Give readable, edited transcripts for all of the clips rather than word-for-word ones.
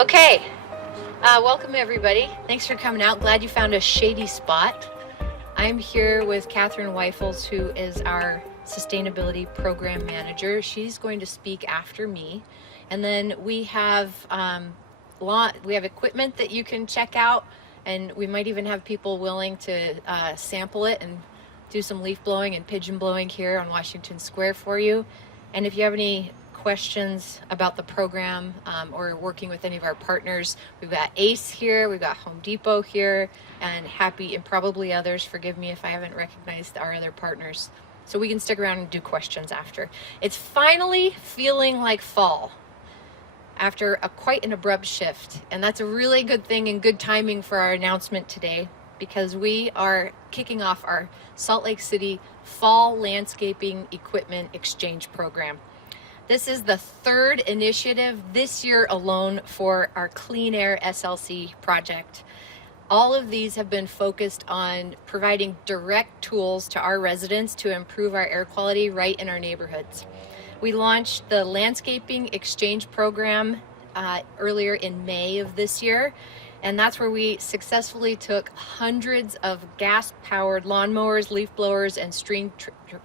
Okay, welcome everybody. Thanks for coming out. Glad you found a shady spot. I'm here with Catherine Weifels, who is our Sustainability Program Manager. She's going to speak after me. And then we have equipment that you can check out, and we might even have people willing to sample it and do some leaf blowing and pigeon blowing here on Washington Square for you. And if you have any questions about the program or working with any of our partners, we've got ACE here, we've got Home Depot here, and Happy, and probably others. Forgive me if I haven't recognized our other partners. So we can stick around and do questions after. It's finally feeling like fall after quite an abrupt shift, and that's a really good thing and good timing for our announcement today, because we are kicking off our Salt Lake City Fall Landscaping Equipment Exchange Program. This is the third initiative this year alone for our Clean Air SLC project. All of these have been focused on providing direct tools to our residents to improve our air quality right in our neighborhoods. We launched the Landscaping Exchange Program earlier in May of this year, and that's where we successfully took hundreds of gas-powered lawnmowers, leaf blowers, and string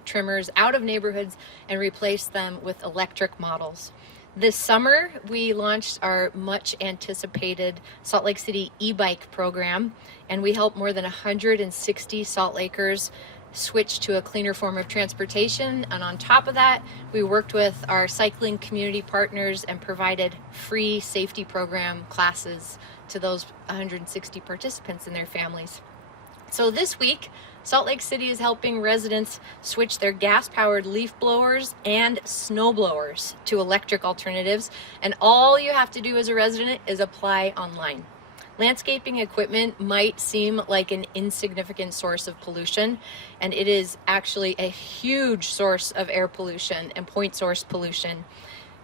trimmers out of neighborhoods and replaced them with electric models. This summer, we launched our much-anticipated Salt Lake City e-bike program, and we helped more than 160 Salt Lakers switch to a cleaner form of transportation. And on top of that, we worked with our cycling community partners and provided free safety program classes to those 160 participants and their families. So this week, Salt Lake City is helping residents switch their gas-powered leaf blowers and snow blowers to electric alternatives, and all you have to do as a resident is apply online. Landscaping equipment might seem like an insignificant source of pollution, and it is actually a huge source of air pollution and point source pollution.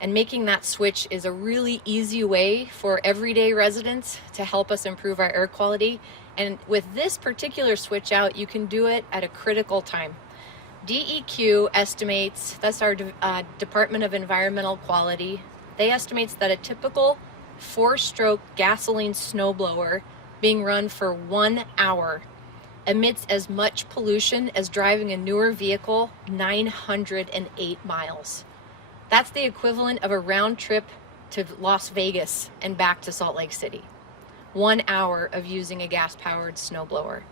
And making that switch is a really easy way for everyday residents to help us improve our air quality. And with this particular switch out, you can do it at a critical time. DEQ estimates, that's our Department of Environmental Quality, they estimates that a typical 4-stroke gasoline snowblower being run for 1 hour emits as much pollution as driving a newer vehicle 908 miles. That's the equivalent of a round trip to Las Vegas and back to Salt Lake City. 1 hour of using a gas-powered snowblower.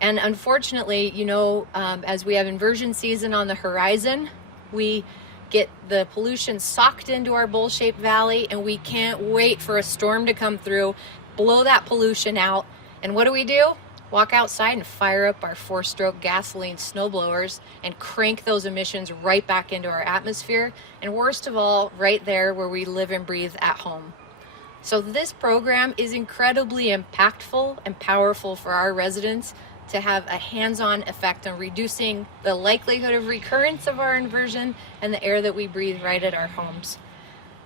And unfortunately, as we have inversion season on the horizon, we get the pollution socked into our bowl-shaped valley, and we can't wait for a storm to come through, blow that pollution out. And what do? Walk outside and fire up our 4-stroke gasoline snowblowers and crank those emissions right back into our atmosphere, and worst of all, right there where we live and breathe at home. So this program is incredibly impactful and powerful for our residents to have a hands-on effect on reducing the likelihood of recurrence of our inversion and the air that we breathe right at our homes.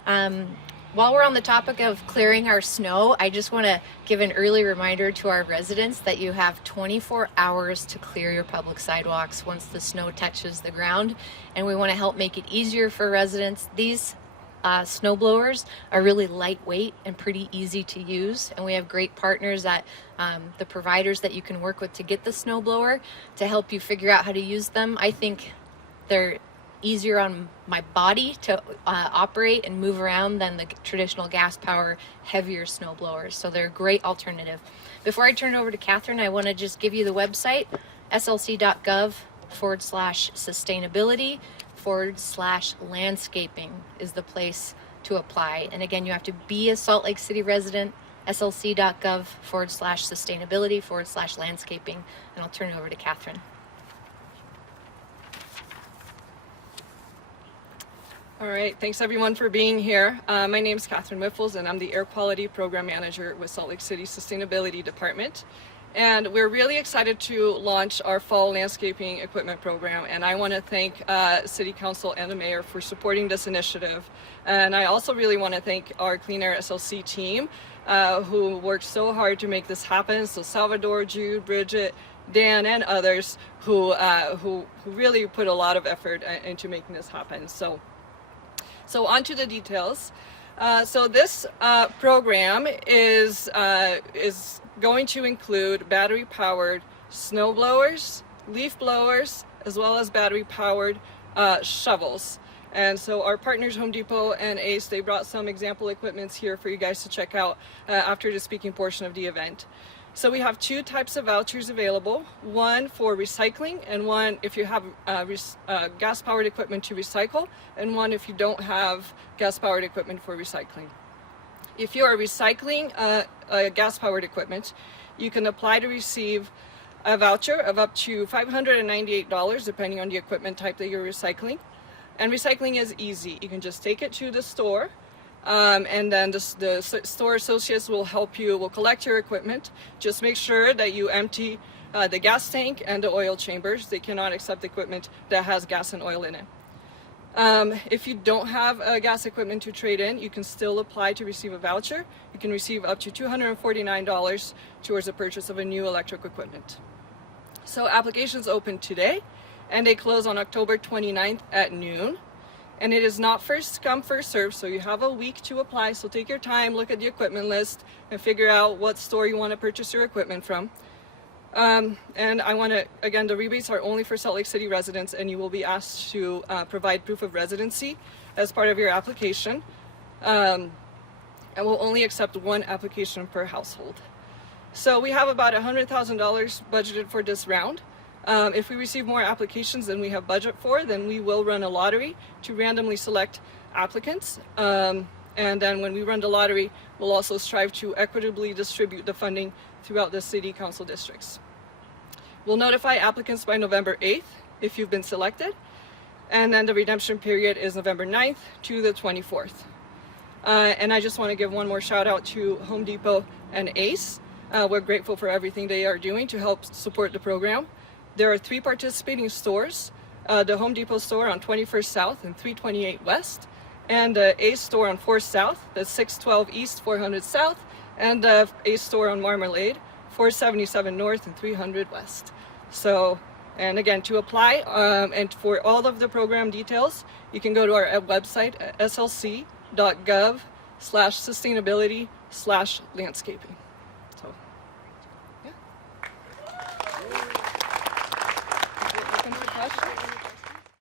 While we're on the topic of clearing our snow, I just want to give an early reminder to our residents that you have 24 hours to clear your public sidewalks once the snow touches the ground, and we want to help make it easier for residents. These snow blowers are really lightweight and pretty easy to use, and we have great partners at the providers that you can work with to get the snow blower to help you figure out how to use them. I think they're easier on my body to operate and move around than the traditional gas power heavier snow blowers, so they're a great alternative. Before I turn it over to Catherine, I want to just give you the website, slc.gov/sustainability/landscaping is the place to apply. And again, you have to be a Salt Lake City resident, slc.gov/sustainability/landscaping. And I'll turn it over to Catherine. All right, thanks everyone for being here. My name is Catherine Weifels, and I'm the Air Quality Program Manager with Salt Lake City Sustainability Department. And we're really excited to launch our Fall Landscaping Equipment Program, and I want to thank City Council and the Mayor for supporting this initiative. And I also really want to thank our Clean Air SLC team who worked so hard to make this happen. So Salvador, Jude, Bridget, Dan, and others who really put a lot of effort into making this happen. So on to the details. So this program is going to include battery-powered snow blowers, leaf blowers, as well as battery-powered shovels. And so our partners, Home Depot and Ace, they brought some example equipments here for you guys to check out after the speaking portion of the event. So we have two types of vouchers available, one for recycling and one if you have gas-powered equipment to recycle, and one if you don't have gas-powered equipment for recycling. If you are recycling gas-powered equipment, you can apply to receive a voucher of up to $598 depending on the equipment type that you're recycling. And recycling is easy. You can just take it to the store and then the store associates will help you, will collect your equipment. Just make sure that you empty the gas tank and the oil chambers. They cannot accept equipment that has gas and oil in it. If you don't have gas equipment to trade in, you can still apply to receive a voucher. You can receive up to $249 towards the purchase of a new electric equipment. So applications open today and they close on October 29th at noon. And it is not first come, first served, so you have a week to apply. So take your time, look at the equipment list, and figure out what store you want to purchase your equipment from. And I want to, again, the rebates are only for Salt Lake City residents, and you will be asked to provide proof of residency as part of your application. And we'll only accept one application per household. So we have about $100,000 budgeted for this round. If we receive more applications than we have budget for, then we will run a lottery to randomly select applicants. And then when we run the lottery, we'll also strive to equitably distribute the funding throughout the city council districts. We'll notify applicants by November 8th if you've been selected. And then the redemption period is November 9th to the 24th. And I just want to give one more shout out to Home Depot and Ace. We're grateful for everything they are doing to help support the program. There are 3 participating stores, the Home Depot store on 21st South and 328 West, and the Ace store on 4th South, the 612 East, 400 South, and the Ace store on Marmalade, 477 North and 300 West. So, and again, to apply and for all of the program details, you can go to our website at slc.gov/sustainability/landscaping.